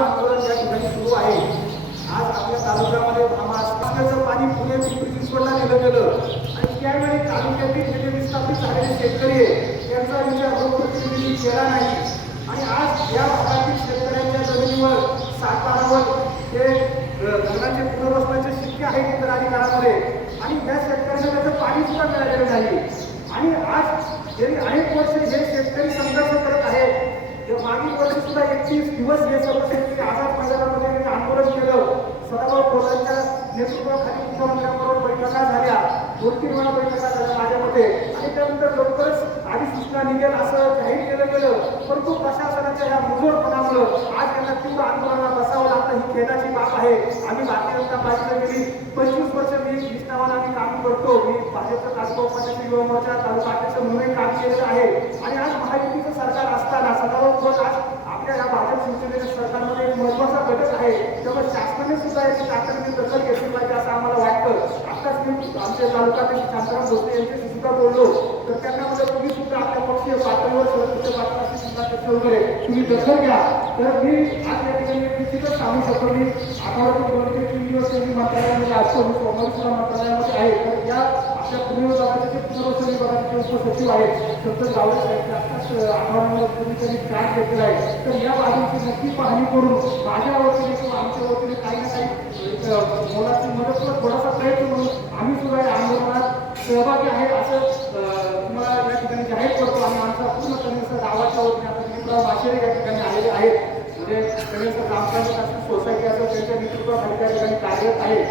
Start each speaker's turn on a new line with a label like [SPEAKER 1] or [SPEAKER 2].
[SPEAKER 1] आंदोलन या ठिकाणी सुरू आहे. आज आपल्या तालुक्यामध्ये महाराष्ट्राचं पाणी पुणे पिंपरी चिंचवडला नेलं गेलं. आणि त्यावेळी तालुक्यातील जे विस्थापित झालेले शेतकरी त्यांचा विचार लोकप्रतिनिधी केला नाही. आणि आज या भागातील शेतकऱ्यांच्या जमिनीवर सातबारावर हे धरणाचे पुनर्वसनाचे शिक्के आहेत इतर अधिकारामध्ये आणि या शेतकऱ्यांना त्याचं पाणी सुद्धा मिळालेलं नाही आणि आज गेली अनेक वर्ष हे शेतकरी संघर्ष करत आहेत तर मागील वर्षी सुद्धा दिवस हे सर्व शेतकरी आझाद मैदानामध्ये त्यांनी आंदोलन केलं. सदाभाऊ खोलांच्या नेतृत्वाखाली मुख्यमंत्र्यांबरोबर बैठका झाल्या. दोन तीन वेळा बैठका झाल्या माझ्या मते आणि त्यानंतर लवकरच अधिसूचना निघेल असं जाहीर केलं गेलं. परंतु प्रशासनाच्या ह्या मुजोरपणामुळं आज त्यांना तीव्र आंदोलनात बसावं लागतं ही खेदाची बाब आहे. आम्ही भारतीय जनता पार्टीला गेली पंचवीस वर्ष मी निष्ठावान आम्ही काम करतो. मी भाजपचा तालुका उपाध्यक्ष युवा मोर्चा तालुका अध्यक्ष म्हणून काम केलेलं आहे आणि आज महायुतीचं सरकार असताना सदाभाऊ खोत आज आपल्या या भाजप शिवसेनेच्या सरकारमध्ये एक महत्त्वाचा घटक आहे. तेव्हा शासनाने सुद्धा याची तातडीने दखल घेतली पाहिजे असं आम्हाला वाटतं. आत्ताच मी आमच्या तालुक्यातील शांताराम भोसले यांच्याशी सुद्धा बोललो. तर त्यांना म्हणजे तुम्ही सुद्धा आपल्या पक्षीय पातळीवर सर्वोच्च पातळीवर सुद्धा दखल वगैरे तुम्ही दखल घ्या. तर मी आज या ठिकाणी निश्चितच सांगू शकतो मी. आठवड्यातून दोन ते तीन दिवस त्यांनी मंत्रालयामध्ये असतो. मी सोमवारी सुद्धा मंत्रालयामध्ये आहे. त्या या पुनर्वसन विभागाचे उपसचिव आहेत. सतत गावडे साहेब त्यांनी आहे. तर या बाबींची नक्की पाहणी करून माझ्या वतीने किंवा आमच्या वतीने काही ना काही मोलाची मदत किंवा थोडासा प्रयत्न म्हणून आम्ही सुद्धा या आंदोलनात सहभागी आहे असं तुम्हाला या ठिकाणी जाहीर करतो. आणि आमचा पूर्णपणे असं गावाच्या वतीने आता माशेरे या ठिकाणी आलेले आहेत. म्हणजे गणेश ग्रामपंचायत सोसायटी असं त्यांच्या नेतृत्वाखाली त्या ठिकाणी कार्यरत आहे.